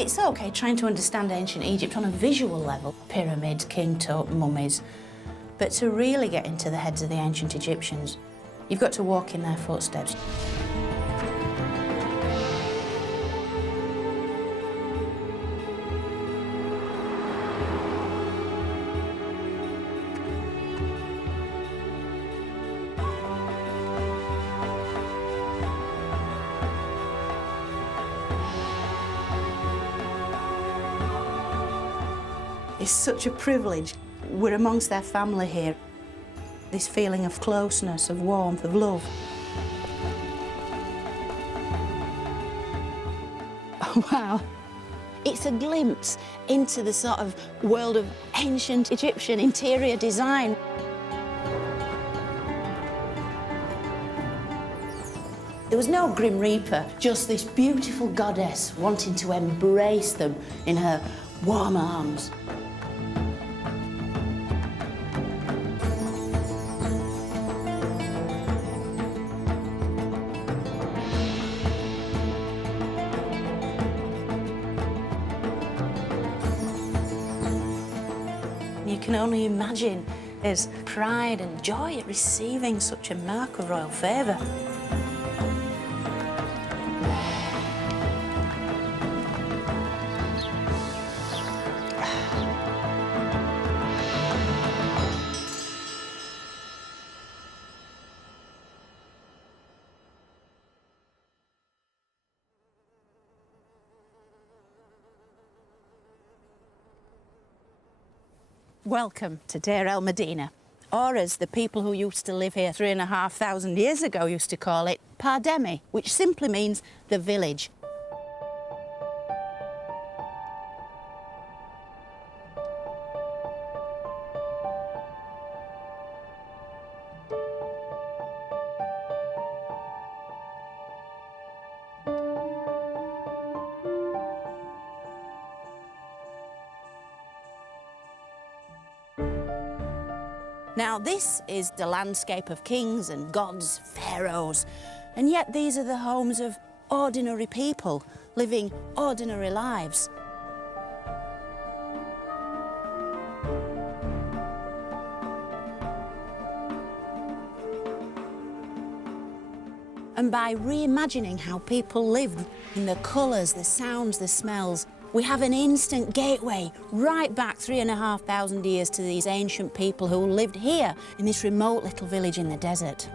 It's okay trying to understand ancient Egypt on a visual level, pyramids, king tut, mummies, but to really get into the heads of the ancient Egyptians, you've got to walk in their footsteps. It's such a privilege. We're amongst their family here. This feeling of closeness, of warmth, of love. Oh, wow. It's a glimpse into the sort of world of ancient Egyptian interior design. There was no Grim Reaper, just this beautiful goddess wanting to embrace them in her warm arms. You can only imagine his pride and joy at receiving such a mark of royal favour. Welcome to Deir el Medina, or as the people who used to live here 3,500 years ago used to call it, Pardemi, which simply means the village. Now, this is the landscape of kings and gods, pharaohs, and yet these are the homes of ordinary people living ordinary lives. And by reimagining how people lived in the colours, the sounds, the smells, we have an instant gateway right back 3,500 years to these ancient people who lived here in this remote little village in the desert.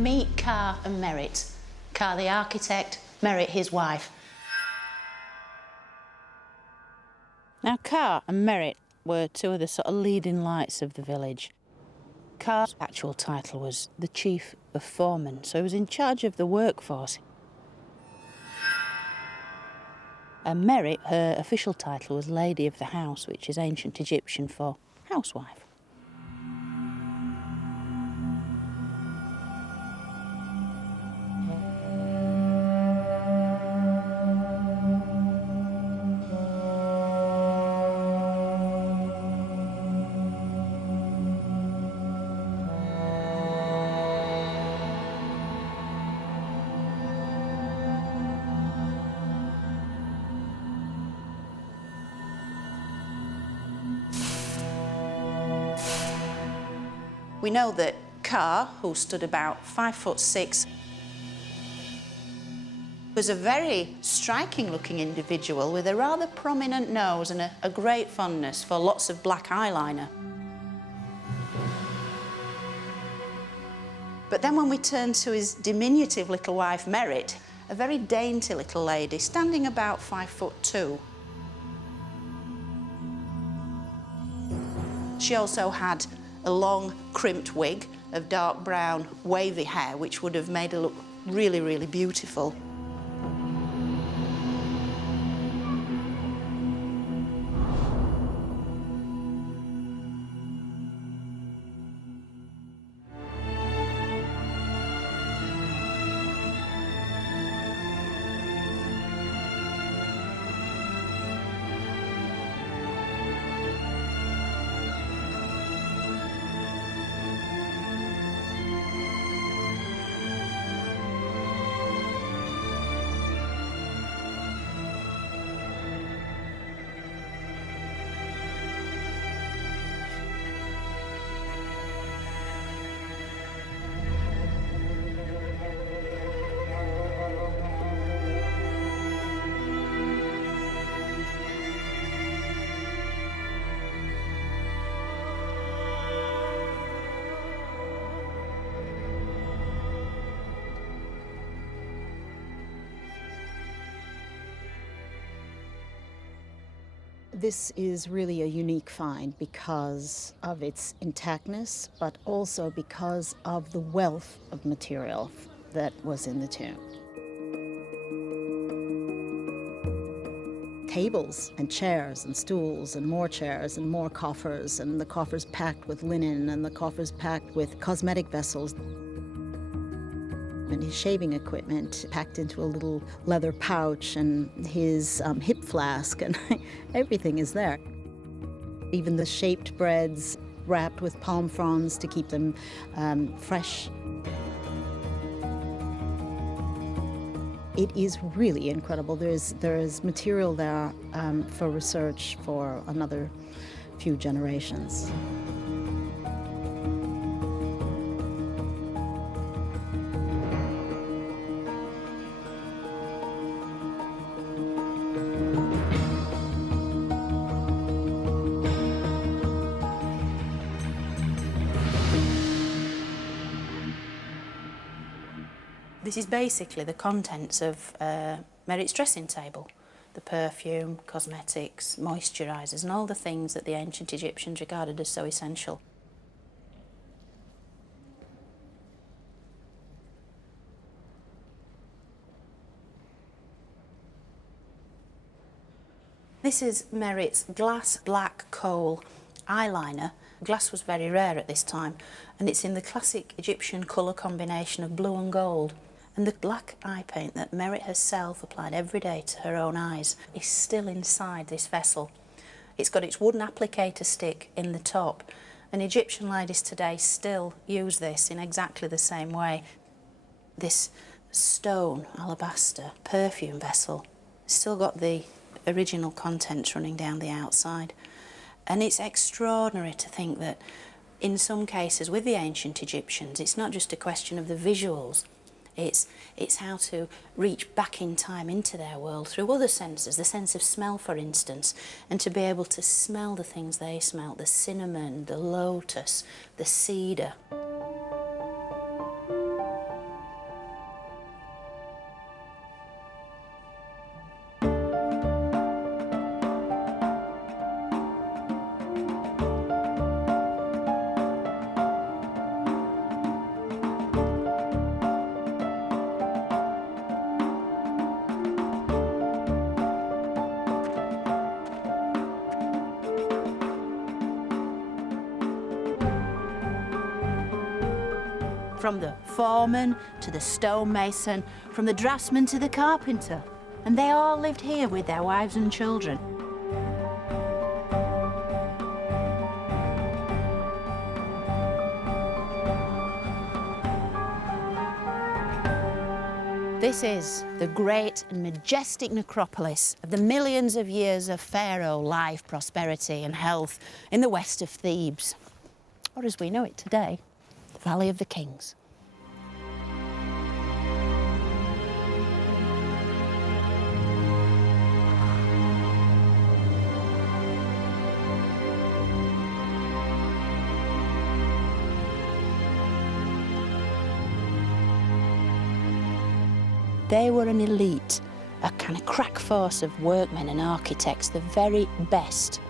Meet Ka and Merit. Ka the architect, Merit his wife. Now, Ka and Merit were two of the sort of leading lights of the village. Ka's actual title was the chief of foremen, so he was in charge of the workforce. And Merit, her official title was Lady of the House, which is ancient Egyptian for housewife. We know that Ka, who stood about 5'6", was a very striking-looking individual with a rather prominent nose and a great fondness for lots of black eyeliner. But then when we turn to his diminutive little wife, Merit, a very dainty little lady, standing about 5'2". She also had a long, crimped wig of dark brown, wavy hair, which would have made her look really, really beautiful. This is really a unique find because of its intactness, but also because of the wealth of material that was in the tomb. Tables and chairs and stools and more chairs and more coffers, and the coffers packed with linen and the coffers packed with cosmetic vessels. And his shaving equipment packed into a little leather pouch, and his hip flask, and everything is there. Even the shaped breads wrapped with palm fronds to keep them fresh. It is really incredible. There is material there for research for another few generations. This is basically the contents of Merit's dressing table. The perfume, cosmetics, moisturisers, and all the things that the ancient Egyptians regarded as so essential. This is Merit's glass black coal eyeliner. Glass was very rare at this time, and it's in the classic Egyptian colour combination of blue and gold. And the black eye paint that Merit herself applied every day to her own eyes is still inside this vessel. It's got its wooden applicator stick in the top, and Egyptian ladies today still use this in exactly the same way. This stone, alabaster, perfume vessel has still got the original contents running down the outside. And it's extraordinary to think that in some cases with the ancient Egyptians, it's not just a question of the visuals, it's how to reach back in time into their world through other senses, the sense of smell, for instance, and to be able to smell the things they smelt, the cinnamon, the lotus, the cedar. From the foreman to the stonemason, from the draftsman to the carpenter. And they all lived here with their wives and children. This is the great and majestic necropolis of the millions of years of pharaoh life, prosperity and health in the west of Thebes, or as we know it today, the Valley of the Kings. They were an elite, a kind of crack force of workmen and architects, the very best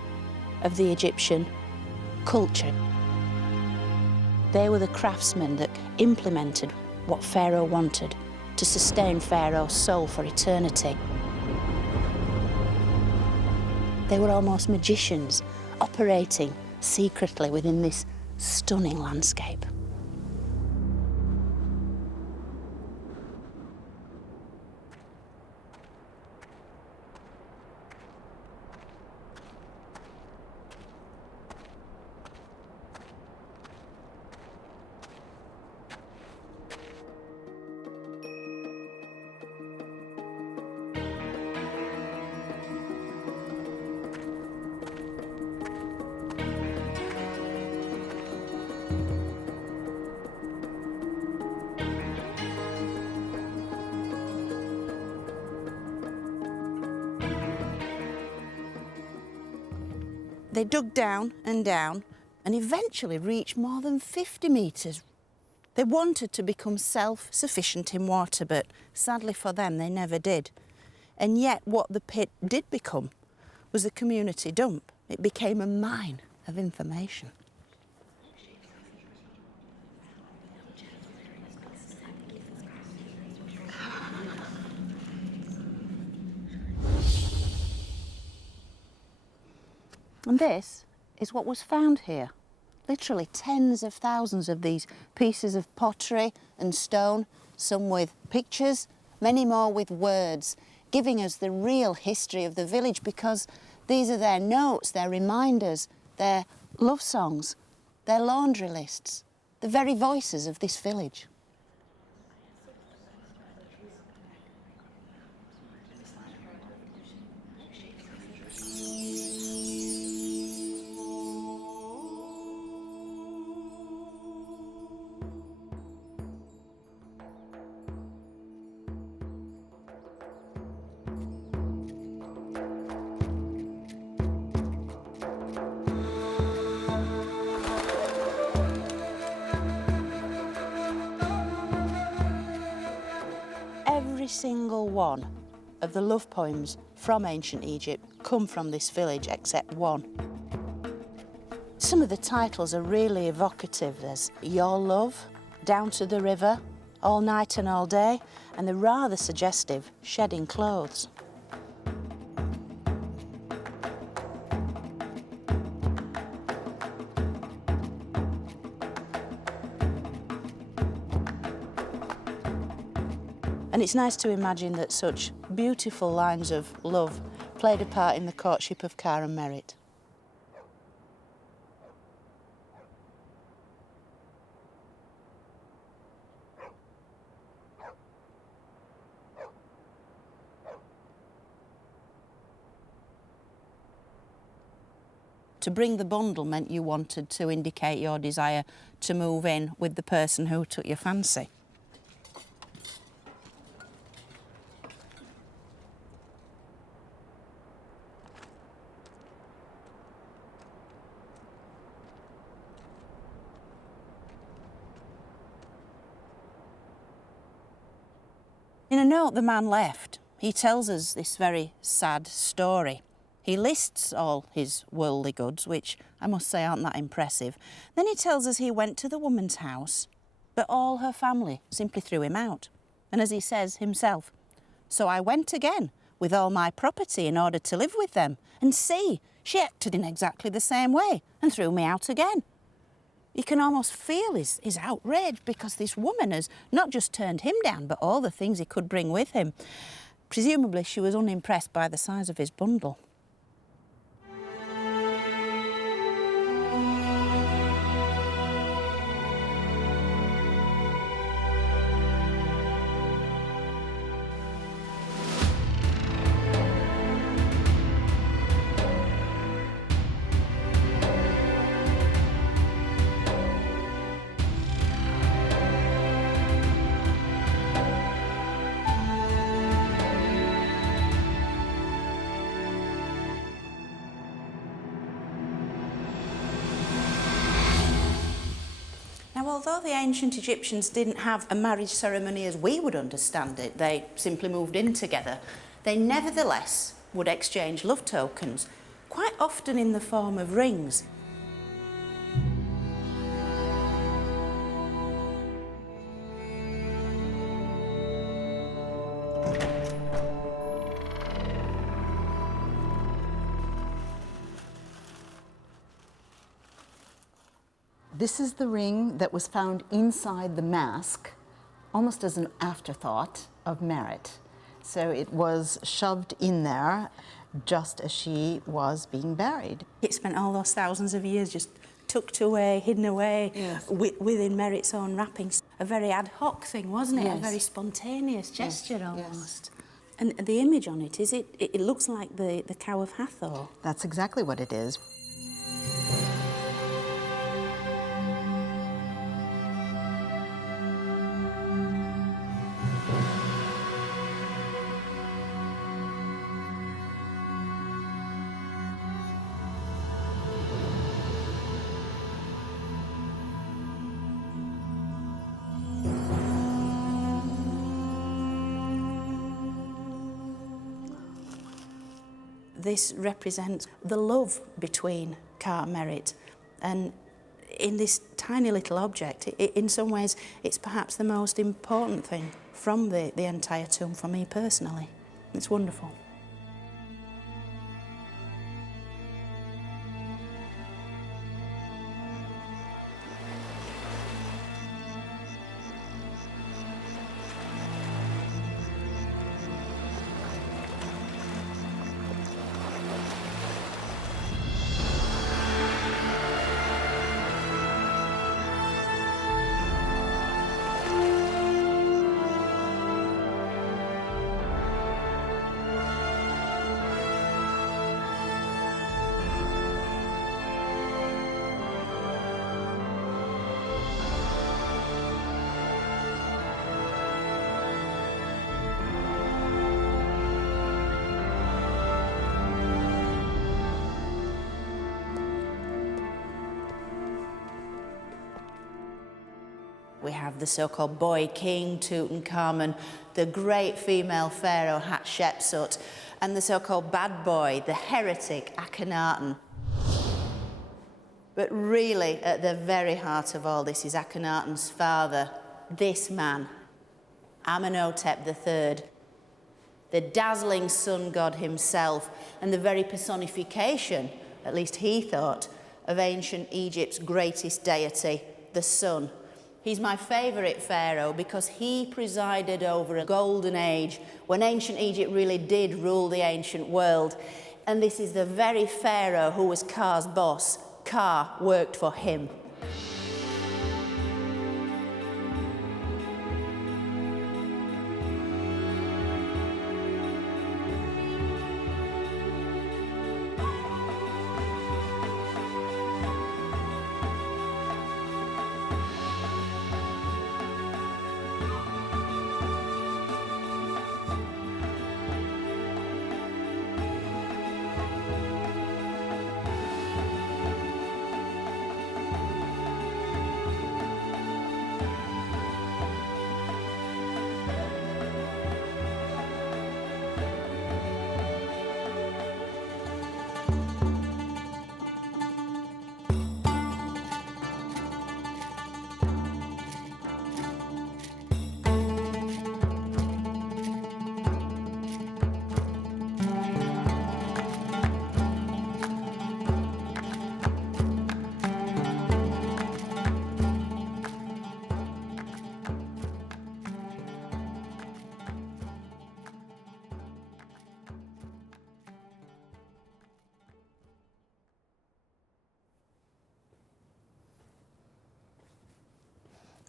of the Egyptian culture. They were the craftsmen that implemented what Pharaoh wanted to sustain Pharaoh's soul for eternity. They were almost magicians operating secretly within this stunning landscape. They dug down and eventually reached more than 50 metres. They wanted to become self-sufficient in water, but sadly for them, they never did. And yet what the pit did become was a community dump. It became a mine of information. And this is what was found here. Literally tens of thousands of these pieces of pottery and stone, some with pictures, many more with words, giving us the real history of the village, because these are their notes, their reminders, their love songs, their laundry lists, the very voices of this village. Every single one of the love poems from ancient Egypt come from this village, except one. Some of the titles are really evocative. There's Your Love, Down to the River, All Night and All Day, and the rather suggestive Shedding Clothes. And it's nice to imagine that such beautiful lines of love played a part in the courtship of Car and Merit. To bring the bundle meant you wanted to indicate your desire to move in with the person who took your fancy. In a note the man left, he tells us this very sad story. He lists all his worldly goods, which I must say aren't that impressive. Then he tells us he went to the woman's house, but all her family simply threw him out. And as he says himself, "So I went again with all my property in order to live with them, and see, she acted in exactly the same way and threw me out again." You can almost feel his outrage, because this woman has not just turned him down, but all the things he could bring with him. Presumably she was unimpressed by the size of his bundle. although the ancient Egyptians didn't have a marriage ceremony as we would understand it, they simply moved in together, they nevertheless would exchange love tokens, quite often in the form of rings. This is the ring that was found inside the mask, almost as an afterthought of merit. So it was shoved in there just as she was being buried. It spent all those thousands of years just tucked away, hidden away, yes, within Merit's own wrappings. A very ad hoc thing, wasn't it? Yes. A very spontaneous gesture, Yes. almost. And the image on it, it looks like the cow of Hathor. That's exactly what it is. This represents the love between Ka and Merit. And in this tiny little object, in some ways, it's perhaps the most important thing from the entire tomb for me personally. It's wonderful. We have the so-called boy king, Tutankhamun, the great female pharaoh, Hatshepsut, and the so-called bad boy, the heretic, Akhenaten. But really, at the very heart of all this is Akhenaten's father, this man, Amenhotep III, the dazzling sun god himself, and the very personification, at least he thought, of ancient Egypt's greatest deity, the sun. He's my favourite pharaoh because he presided over a golden age when ancient Egypt really did rule the ancient world. And this is the very pharaoh who was Ka's boss. Ka worked for him.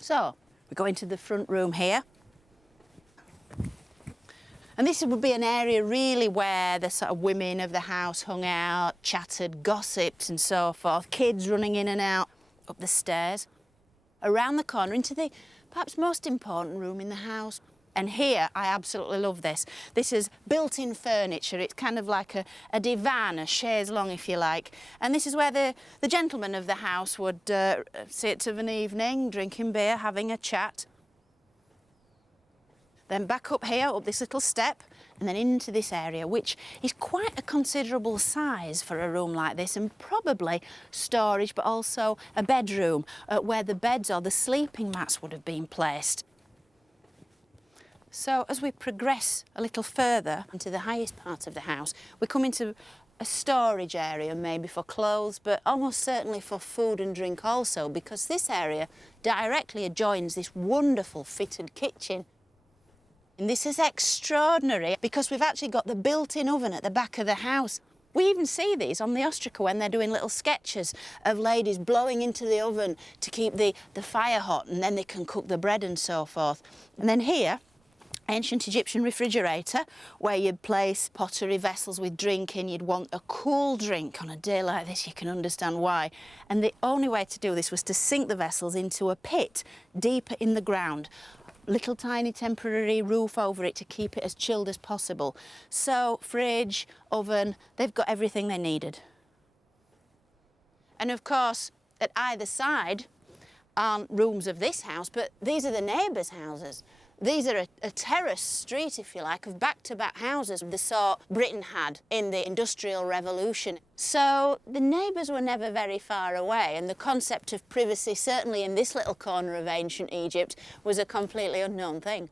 So, we go into the front room here. And this would be an area really where the sort of women of the house hung out, chatted, gossiped and so forth, kids running in and out up the stairs. Around the corner into the perhaps most important room in the house, And here, I absolutely love this. This is built-in furniture. It's kind of like a divan, a chaise longue, if you like. And this is where the gentleman of the house would sit of an evening, drinking beer, having a chat. Then back up here, up this little step, and then into this area, which is quite a considerable size for a room like this, and probably storage, but also a bedroom where the beds or the sleeping mats would have been placed. So as we progress a little further into the highest part of the house, we come into a storage area, maybe for clothes, but almost certainly for food and drink also, because this area directly adjoins this wonderful fitted kitchen. And this is extraordinary because we've actually got the built-in oven at the back of the house. We even see these on the ostraca when they're doing little sketches of ladies blowing into the oven to keep the fire hot, and then they can cook the bread and so forth. And then here, ancient Egyptian refrigerator, where you'd place pottery vessels with drink in. You'd want a cool drink on a day like this. You can understand why. And the only way to do this was to sink the vessels into a pit deeper in the ground. Little tiny temporary roof over it to keep it as chilled as possible. So fridge, oven, they've got everything they needed. And of course, at either side aren't rooms of this house, but these are the neighbours' houses. These are a terrace street, if you like, of back-to-back houses, the sort Britain had in the Industrial Revolution. So the neighbours were never very far away, and the concept of privacy, certainly in this little corner of ancient Egypt, was a completely unknown thing.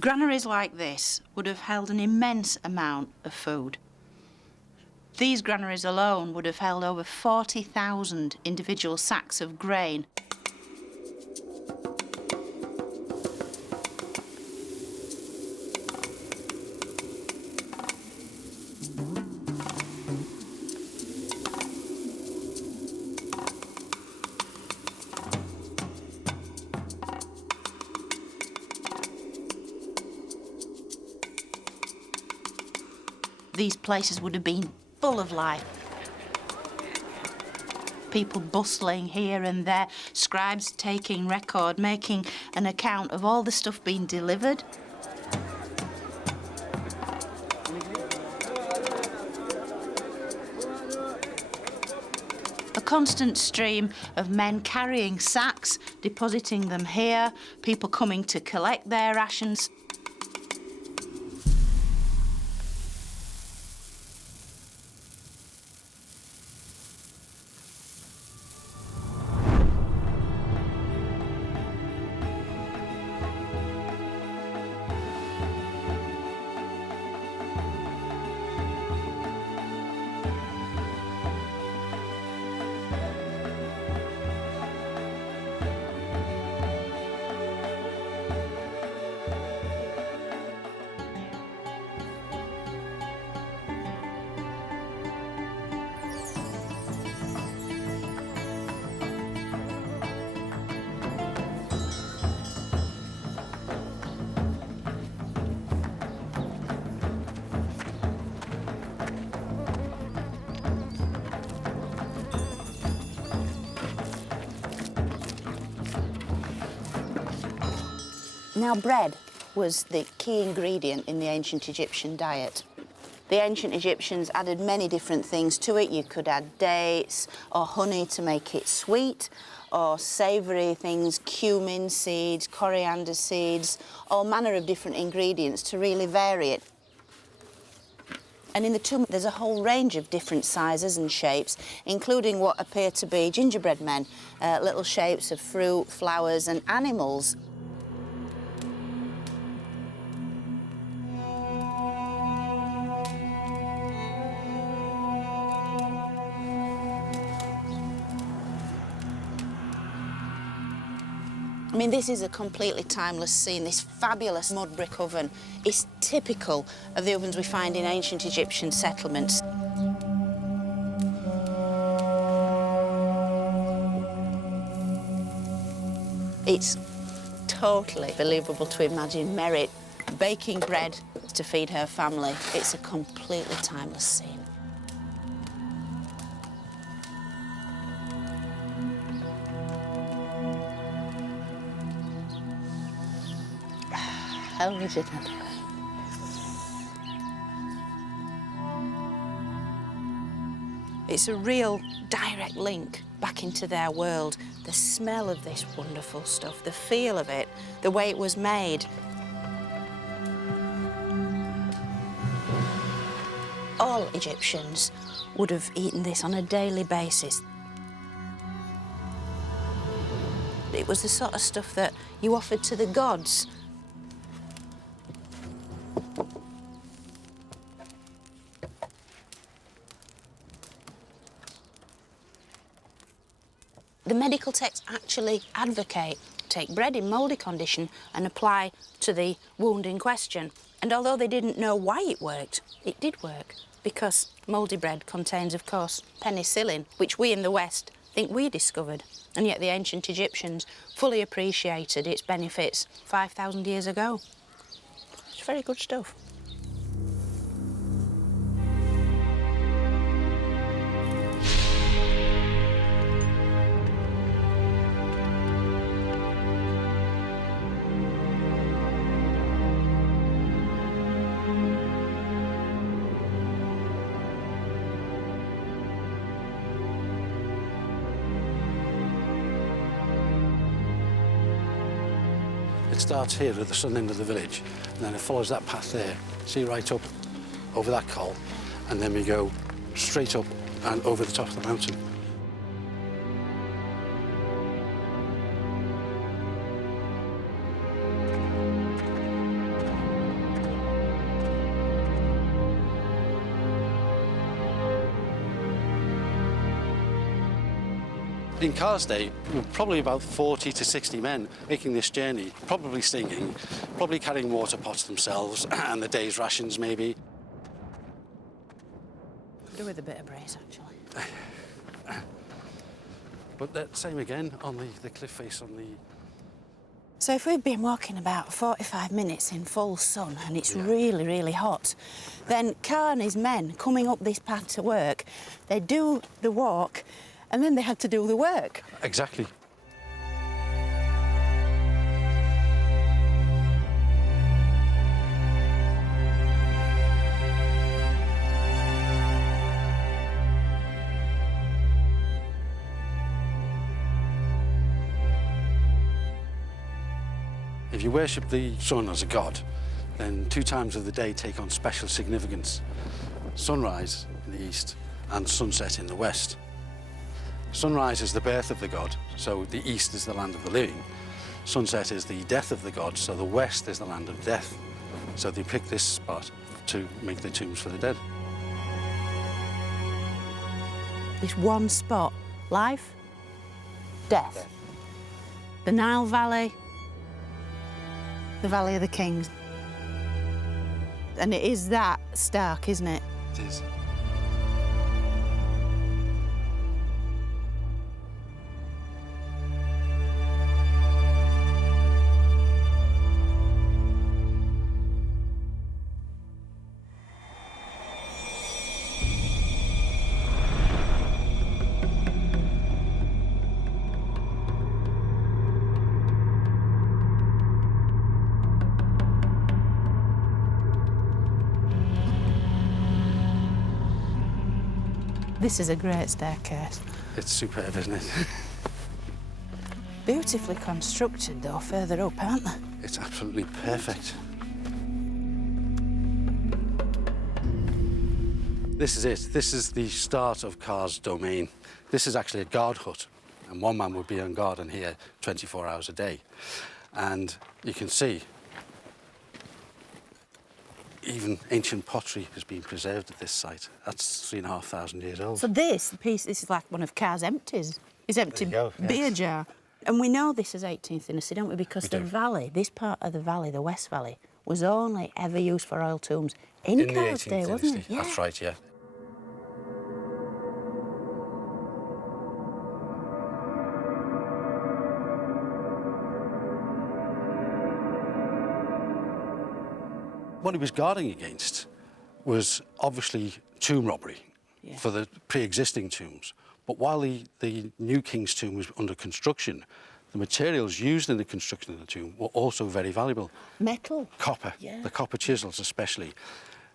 Granaries like this would have held an immense amount of food. These granaries alone would have held over 40,000 individual sacks of grain. These places would have been full of life. People bustling here and there, scribes taking record, making an account of all the stuff being delivered. A constant stream of men carrying sacks, depositing them here, people coming to collect their rations. Now, bread was the key ingredient in the ancient Egyptian diet. The ancient Egyptians added many different things to it. You could add dates or honey to make it sweet, or savoury things, cumin seeds, coriander seeds, all manner of different ingredients to really vary it. And in the tomb, there's a whole range of different sizes and shapes, including what appear to be gingerbread men, little shapes of fruit, flowers, and animals. I mean, this is a completely timeless scene, this fabulous mud brick oven. It's typical of the ovens we find in ancient Egyptian settlements. It's totally believable to imagine Merit baking bread to feed her family. It's a completely timeless scene. How is it? It's a real direct link back into their world. The smell of this wonderful stuff, the feel of it, the way it was made. All Egyptians would have eaten this on a daily basis. It was the sort of stuff that you offered to the gods. The medical texts actually advocate take bread in mouldy condition and apply to the wound in question. And although they didn't know why it worked, it did work, because mouldy bread contains, of course, penicillin, which we in the West think we discovered. And yet the ancient Egyptians fully appreciated its benefits 5,000 years ago. It's very good stuff. It starts here at the southern end of the village, and then it follows that path there. See, right up over that col, and then we go straight up and over the top of the mountain. In Carr's day, we were probably about 40 to 60 men making this journey, probably singing, probably carrying water pots themselves, and the day's rations, maybe. Do with a bit of brace, actually. But that same again on the cliff face on the... So if we've been walking about 45 minutes in full sun and it's really, really hot, then Carr and his men coming up this path to work, they do the walk, and then they had to do the work. Exactly. If you worship the sun as a god, then 2 times of the day take on special significance. Sunrise in the east and sunset in the west. Sunrise is the birth of the god, so the east is the land of the living. Sunset is the death of the god, so the west is the land of death. So they picked this spot to make the tombs for the dead. This one spot, life, death. The Nile Valley, the Valley of the Kings. And it is that stark, isn't it? It is. This is a great staircase. It's superb, isn't it? Beautifully constructed, though, further up, aren't they? It's absolutely perfect. This is it. This is the start of Ka's domain. This is actually a guard hut, and one man would be on guard in here 24 hours a day. And you can see even ancient pottery has been preserved at this site. That's 3,500 years old. So this is like one of Ka's empties. His empty beer jar. And we know this is 18th dynasty, don't we? Because the valley, this part of the valley, the West Valley, was only ever used for royal tombs in Ka's day, wasn't it? Yeah. That's right, yeah. What he was guarding against was obviously tomb robbery for the pre-existing tombs. But while the new king's tomb was under construction, the materials used in the construction of the tomb were also very valuable. Metal. Copper, the copper chisels especially.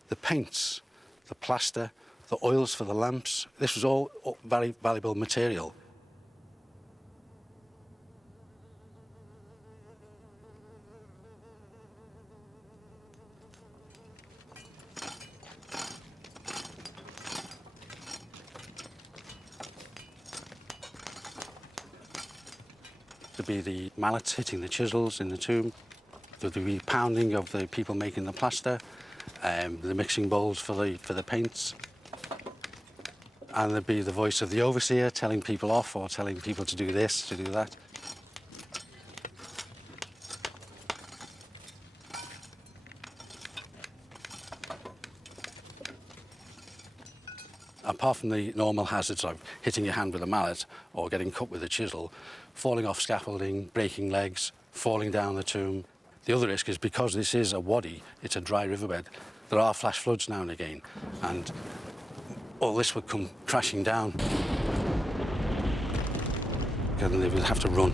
The paints, the plaster, the oils for the lamps. This was all very valuable material. There'd be the mallets hitting the chisels in the tomb. There'd be pounding of the people making the plaster, the mixing bowls for the paints. And there'd be the voice of the overseer telling people off or telling people to do this, to do that. Apart from the normal hazards of hitting your hand with a mallet or getting cut with a chisel, falling off scaffolding, breaking legs, falling down the tomb. The other risk is because this is a wadi, it's a dry riverbed, there are flash floods now and again, and all this would come crashing down. And they would have to run.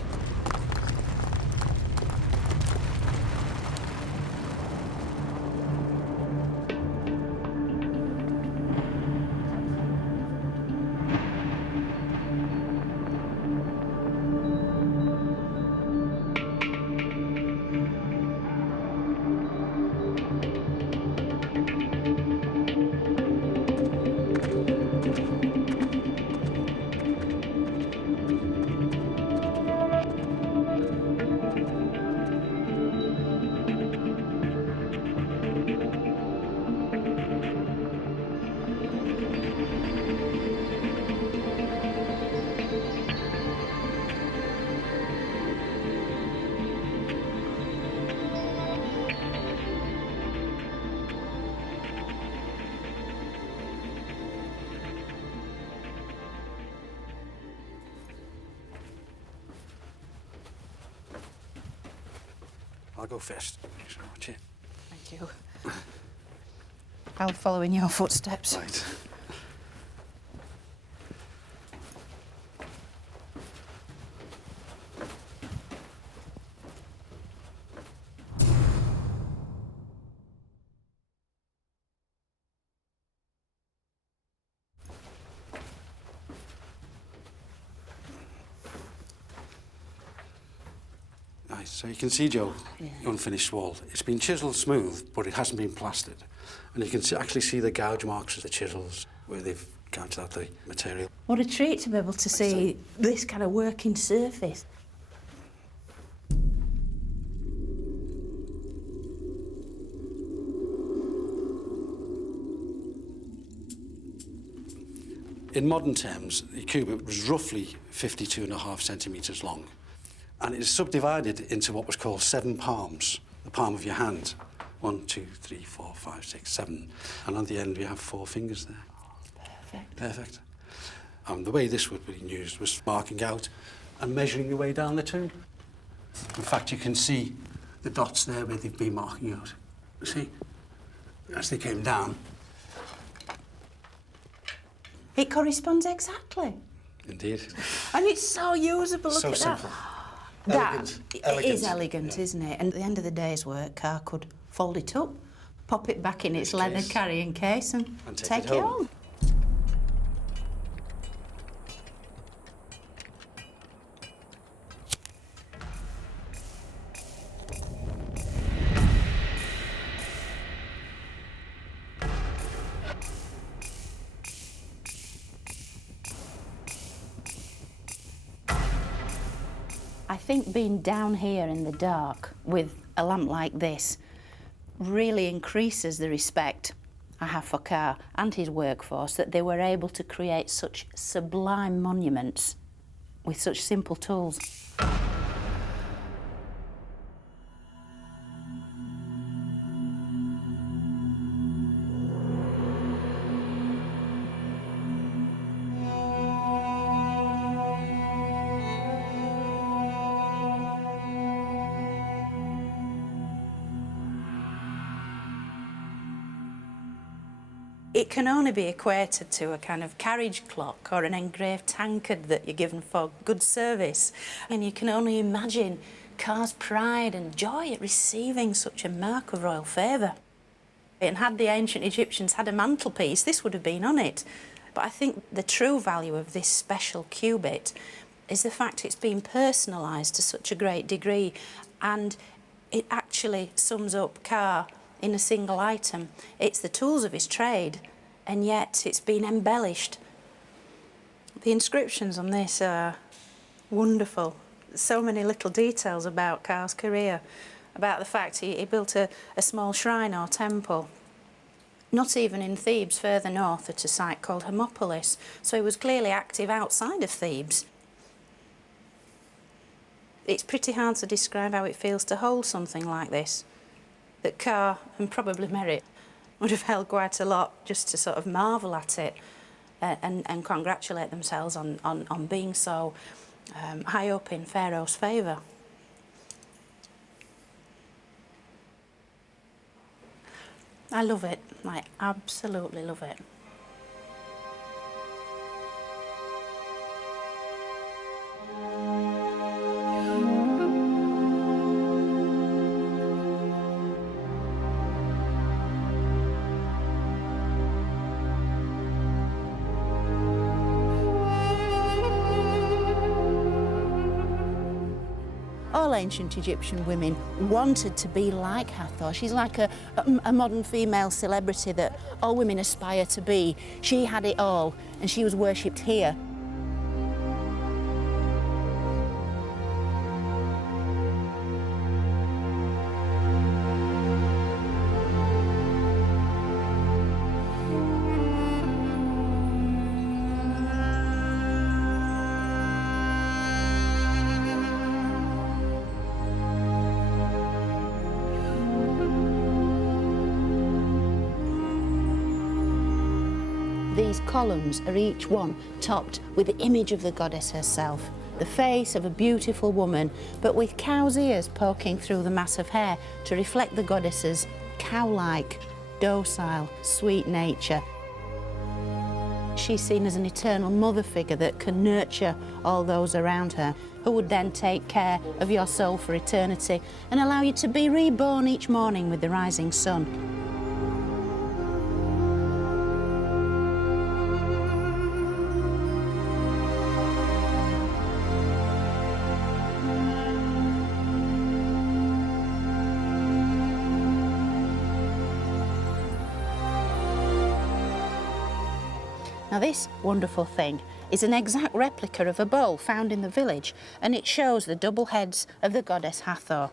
I'll go first. Watch it. Thank you. I'll follow in your footsteps. Right. Nice. So you can see, Joe, the unfinished wall. It's been chiselled smooth, but it hasn't been plastered. And you can actually see the gouge marks of the chisels where they've gouged out the material. What a treat to be able to see this kind of working surface. In modern terms, the cube was roughly 52.5 centimetres long. And it is subdivided into what was called 7 palms, the palm of your hand. 1, 2, 3, 4, 5, 6, 7. And on the end, we have 4 fingers there. Perfect. Perfect. The way this would be used was marking out and measuring your way down the tomb. In fact, you can see the dots there where they've been marking out. You see? As they came down. It corresponds exactly. Indeed. And it's so usable, look So at simple. that. Elegant. It is elegant, isn't it? And at the end of the day's work, Car could fold it up, pop it back in its leather carrying case and take it home. think being down here in the dark with a lamp like this really increases the respect I have for Carr and his workforce, that they were able to create such sublime monuments with such simple tools. It can only be equated to a kind of carriage clock or an engraved tankard that you're given for good service. And you can only imagine Carr's pride and joy at receiving such a mark of royal favour. And had the ancient Egyptians had a mantelpiece, this would have been on it. But I think the true value of this special cubit is the fact it's been personalised to such a great degree, and it actually sums up Carr in a single item. It's the tools of his trade, and yet it's been embellished. The inscriptions on this are wonderful. So many little details about Carr's career, about the fact he built a small shrine or temple, not even in Thebes, further north at a site called Hermopolis, so he was clearly active outside of Thebes. It's pretty hard to describe how it feels to hold something like this, that Carr, and probably Merritt, would have held quite a lot just to sort of marvel at it and congratulate themselves on being so high up in Pharaoh's favour. I love it. I absolutely love it. All ancient Egyptian women wanted to be like Hathor. She's like a modern female celebrity that all women aspire to be. She had it all, and she was worshipped here. These columns are each one topped with the image of the goddess herself, the face of a beautiful woman, but with cow's ears poking through the mass of hair to reflect the goddess's cow-like, docile, sweet nature. She's seen as an eternal mother figure that can nurture all those around her, who would then take care of your soul for eternity and allow you to be reborn each morning with the rising sun. Now this wonderful thing is an exact replica of a bowl found in the village, and it shows the double heads of the goddess Hathor.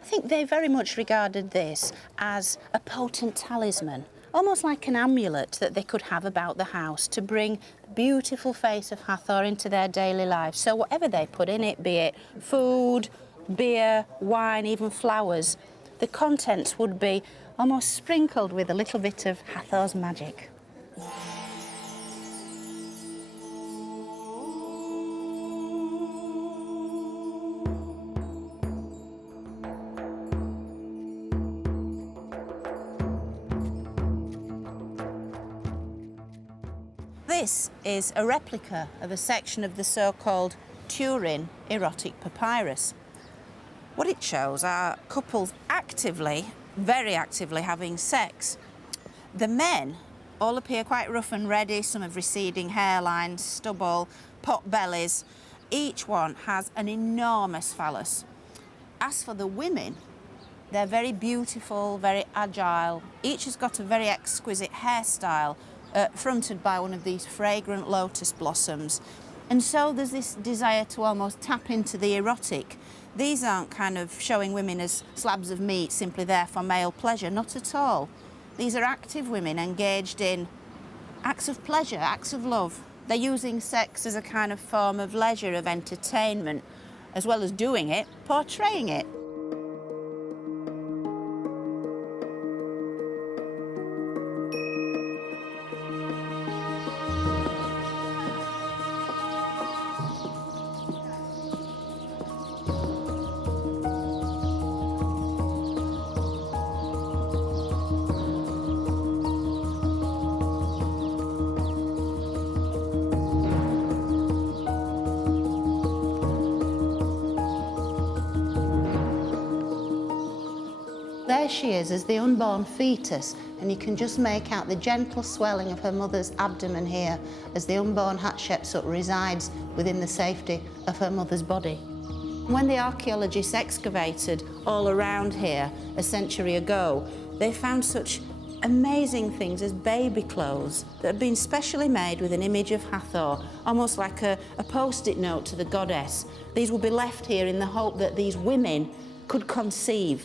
I think they very much regarded this as a potent talisman, almost like an amulet that they could have about the house to bring the beautiful face of Hathor into their daily lives. So whatever they put in it, be it food, beer, wine, even flowers, the contents would be almost sprinkled with a little bit of Hathor's magic. This is a replica of a section of the so-called Turin erotic papyrus. What it shows are couples actively, very actively having sex. The men all appear quite rough and ready. Some have receding hairlines, stubble, pot bellies. Each one has an enormous phallus. As for the women, they're very beautiful, very agile. Each has got a very exquisite hairstyle, fronted by one of these fragrant lotus blossoms. And so there's this desire to almost tap into the erotic. These aren't kind of showing women as slabs of meat simply there for male pleasure, not at all. These are active women engaged in acts of pleasure, acts of love. They're using sex as a kind of form of leisure, of entertainment, as well as doing it, portraying it. There she is as the unborn fetus, and you can just make out the gentle swelling of her mother's abdomen here as the unborn Hatshepsut resides within the safety of her mother's body. When the archaeologists excavated all around here a century ago, they found such amazing things as baby clothes that had been specially made with an image of Hathor, almost like a post-it note to the goddess. These will be left here in the hope that these women could conceive.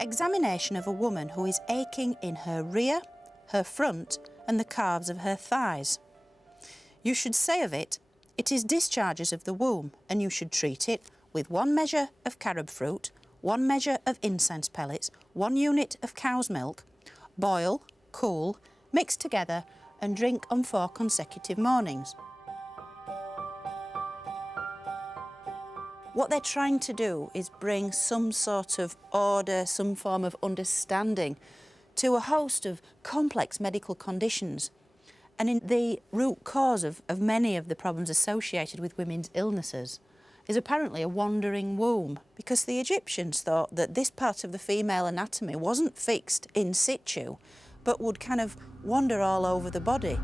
Examination of a woman who is aching in her rear, her front, and the calves of her thighs. You should say of it, it is discharges of the womb, and you should treat it with 1 measure of carob fruit, 1 measure of incense pellets, 1 unit of cow's milk, boil, cool, mix together, and drink on 4 consecutive mornings. What they're trying to do is bring some sort of order, some form of understanding to a host of complex medical conditions. And in the root cause of many of the problems associated with women's illnesses is apparently a wandering womb, because the Egyptians thought that this part of the female anatomy wasn't fixed in situ, but would kind of wander all over the body.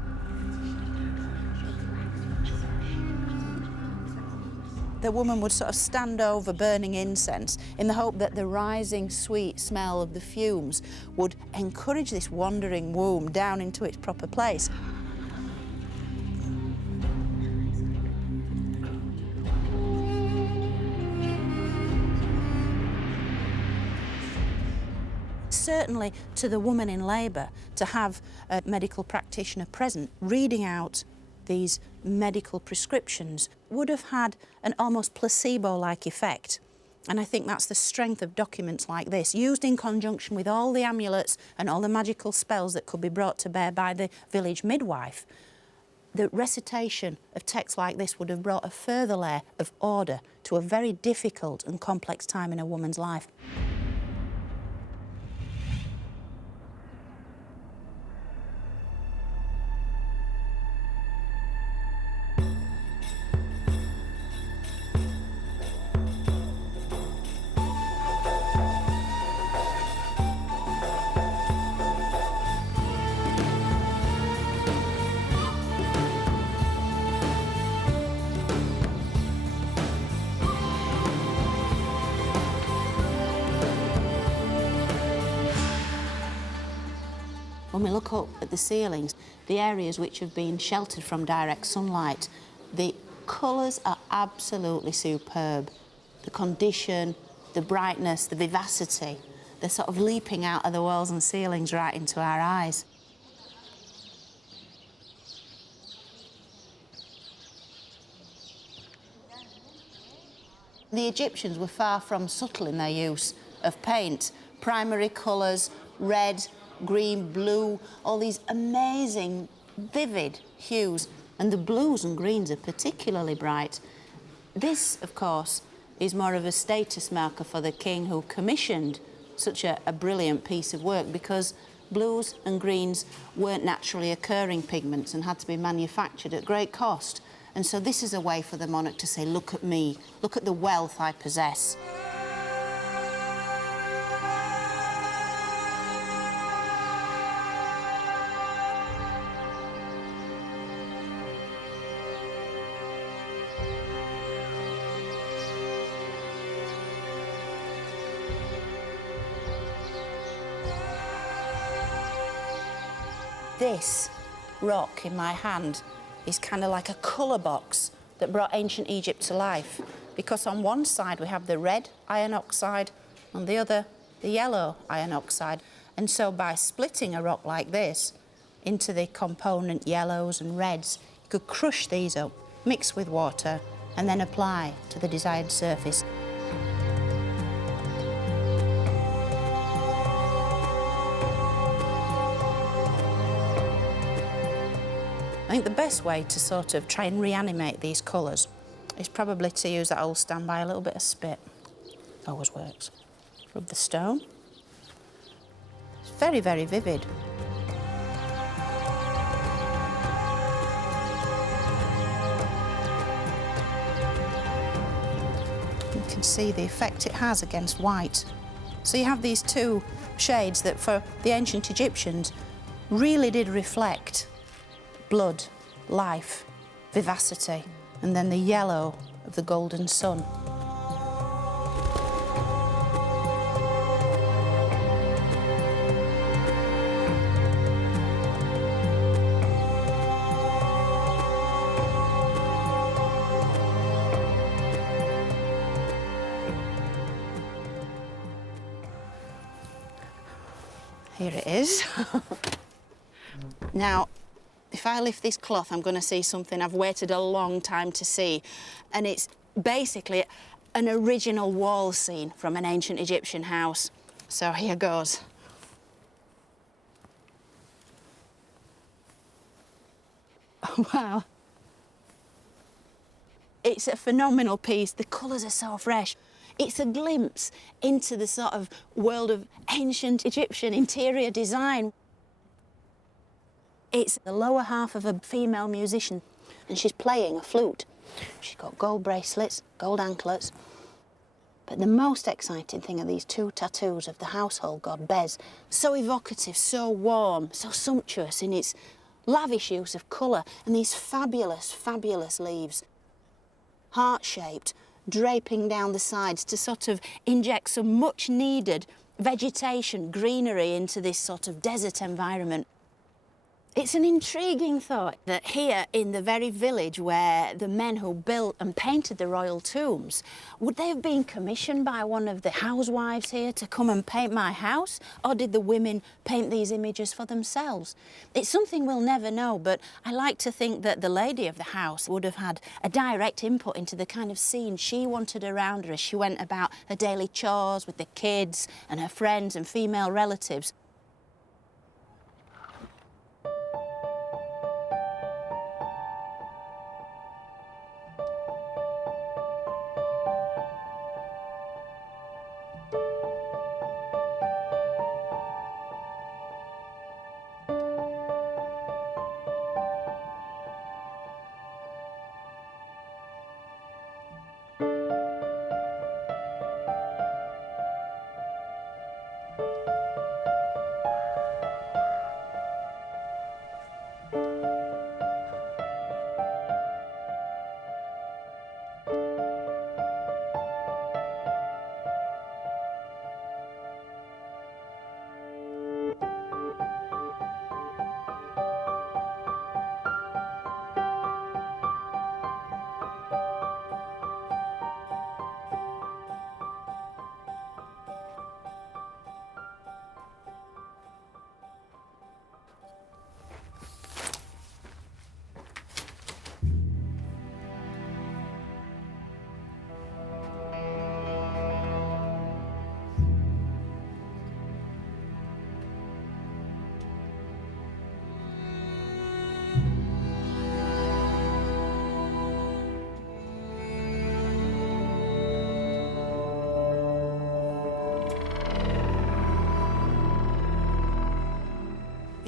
The woman would sort of stand over burning incense in the hope that the rising sweet smell of the fumes would encourage this wandering womb down into its proper place. Certainly to the woman in labour, to have a medical practitioner present reading out these medical prescriptions would have had an almost placebo-like effect. And I think that's the strength of documents like this, used in conjunction with all the amulets and all the magical spells that could be brought to bear by the village midwife. The recitation of texts like this would have brought a further layer of order to a very difficult and complex time in a woman's life. When we look up at the ceilings, the areas which have been sheltered from direct sunlight, the colours are absolutely superb. The condition, the brightness, the vivacity, they're sort of leaping out of the walls and ceilings right into our eyes. The Egyptians were far from subtle in their use of paint. Primary colours, red, green, blue, all these amazing, vivid hues. And the blues and greens are particularly bright. This, of course, is more of a status marker for the king who commissioned such a brilliant piece of work, because Blues and greens weren't naturally occurring pigments and had to be manufactured at great cost. And so this is a way for the monarch to say, look at me, look at the wealth I possess. This rock in my hand is kind of like a colour box that brought ancient Egypt to life, because on one side we have the red iron oxide, on the other the yellow iron oxide. And so by splitting a rock like this into the component yellows and reds, you could crush these up, mix with water, and then apply to the desired surface. I think the best way to sort of try and reanimate these colours is probably to use that old standby, a little bit of spit. Always works. Rub the stone. It's very, very vivid. You can see the effect it has against white. So you have these two shades that for the ancient Egyptians really did reflect blood, life, vivacity, and then the yellow of the golden sun. Here it is. Now, if I lift this cloth, I'm going to see something I've waited a long time to see. And it's basically an original wall scene from an ancient Egyptian house. So here goes. Oh, wow. It's a phenomenal piece. The colours are so fresh. It's a glimpse into the sort of world of ancient Egyptian interior design. It's the lower half of a female musician, and she's playing a flute. She's got gold bracelets, gold anklets. But the most exciting thing are these two tattoos of the household god Bez. So evocative, so warm, so sumptuous in its lavish use of colour, and these fabulous, fabulous leaves. Heart-shaped, draping down the sides to sort of inject some much-needed vegetation, greenery into this sort of desert environment. It's an intriguing thought that here in the very village where the men who built and painted the royal tombs, would they have been commissioned by one of the housewives here to come and paint my house? Or did the women paint these images for themselves? It's something we'll never know, but I like to think that the lady of the house would have had a direct input into the kind of scene she wanted around her as she went about her daily chores with the kids and her friends and female relatives.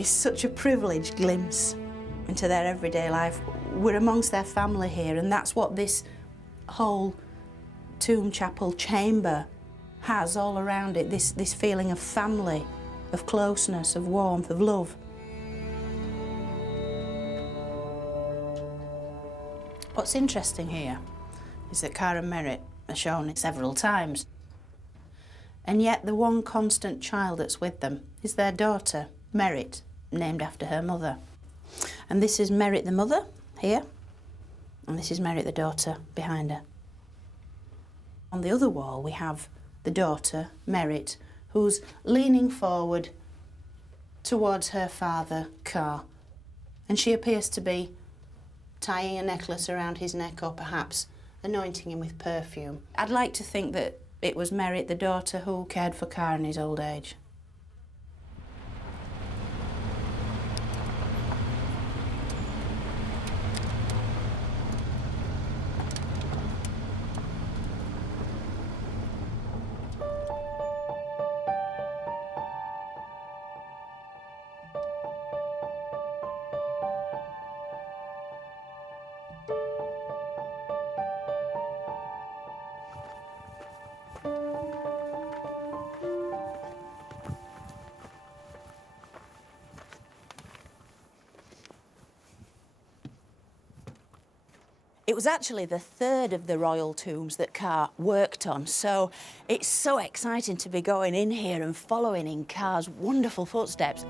It's such a privileged glimpse into their everyday life. We're amongst their family here, and that's what this whole tomb chapel chamber has all around it, this feeling of family, of closeness, of warmth, of love. What's interesting here is that Cara and Merritt are shown several times, and yet the one constant child that's with them is their daughter, Merritt, named after her mother. And this is Merritt the mother here, and this is Merritt the daughter behind her. On the other wall we have the daughter, Merritt, who's leaning forward towards her father, Car, and she appears to be tying a necklace around his neck, or perhaps anointing him with perfume. I'd like to think that it was Merritt, the daughter, who cared for Car in his old age. It was actually the third of the royal tombs that Car worked on, so it's so exciting to be going in here and following in Car's wonderful footsteps.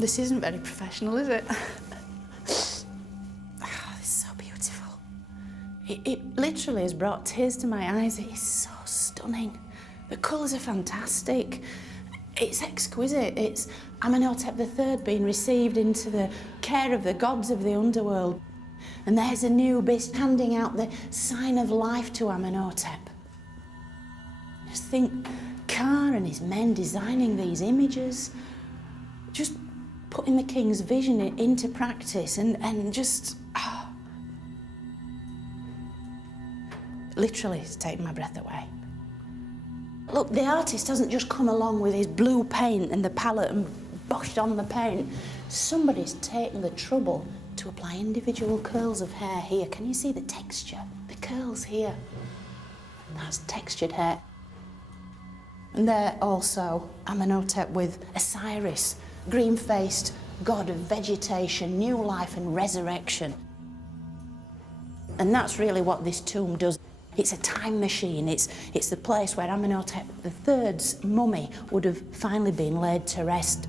This isn't very professional, is it? This is so beautiful. It literally has brought tears to my eyes. It is so stunning. The colours are fantastic. It's exquisite. It's Amenhotep III being received into the care of the gods of the underworld. And there's a nubis handing out the sign of life to Amenhotep. Just think, Car and his men designing these images, just putting the king's vision into practice and just... Oh. Literally, it's taken my breath away. Look, the artist hasn't just come along with his blue paint and the palette and boshed on the paint. Somebody's taken the trouble to apply individual curls of hair here. Can you see the texture? The curls here. That's textured hair. And there also Amenhotep with Osiris, green-faced god of vegetation, new life and resurrection. And that's really what this tomb does. It's a time machine. It's the place where Amenhotep III's mummy would have finally been laid to rest.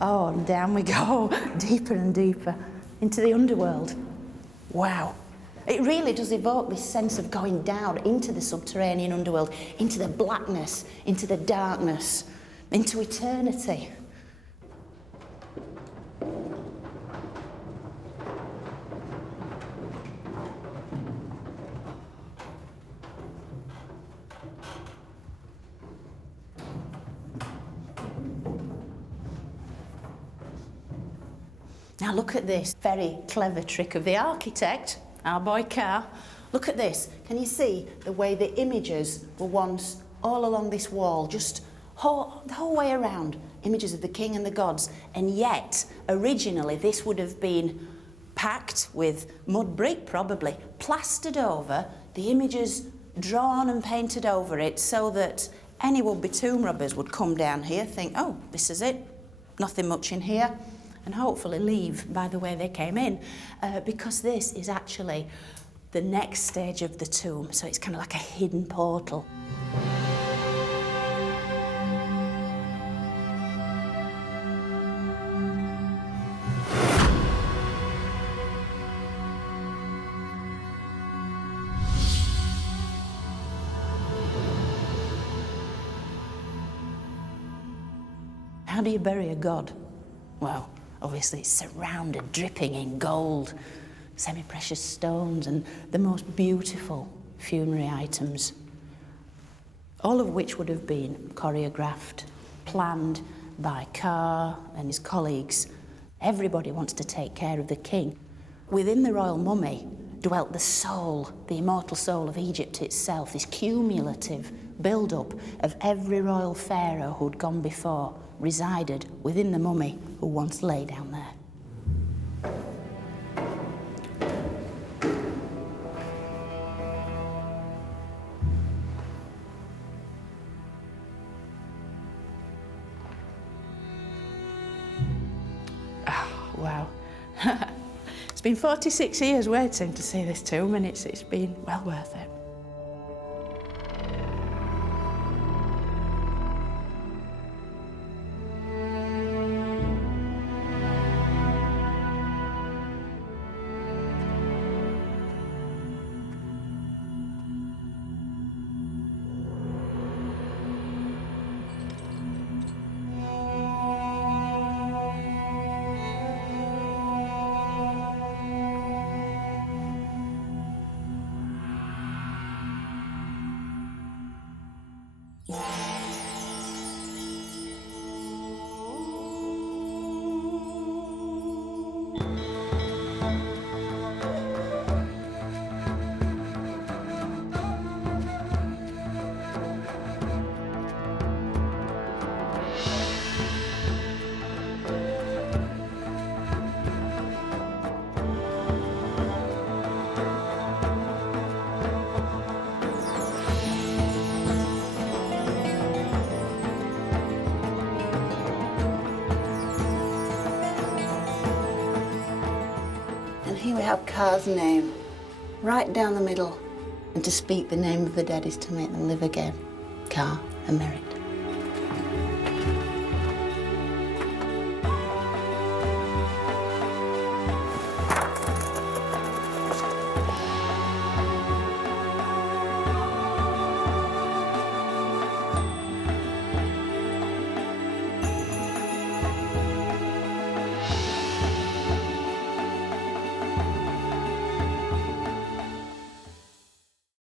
Oh, and down we go, deeper and deeper, into the underworld. Wow. It really does evoke this sense of going down into the subterranean underworld, into the blackness, into the darkness, into eternity. Now look at this very clever trick of the architect, our boy Car. Look at this. Can you see the way the images were once all along this wall, just the whole way around, images of the king and the gods, and yet originally this would have been packed with mud brick, probably, plastered over, the images drawn and painted over it so that any would-be tomb robbers would come down here, think, oh, this is it, nothing much in here, and hopefully leave by the way they came in, because this is actually the next stage of the tomb, so it's kind of like a hidden portal. How do you bury a god? Well, obviously it's surrounded, dripping in gold, semi-precious stones and the most beautiful funerary items, all of which would have been choreographed, planned by Carr and his colleagues. Everybody wants to take care of the king. Within the royal mummy dwelt the soul, the immortal soul of Egypt itself, this cumulative build-up of every royal pharaoh who'd gone before, resided within the mummy who once lay down there. Oh, wow. It's been 46 years waiting to see this tomb, and it's been well worth it. Here we have Carr's name, right down the middle. And to speak the name of the dead is to make them live again. Carr, America.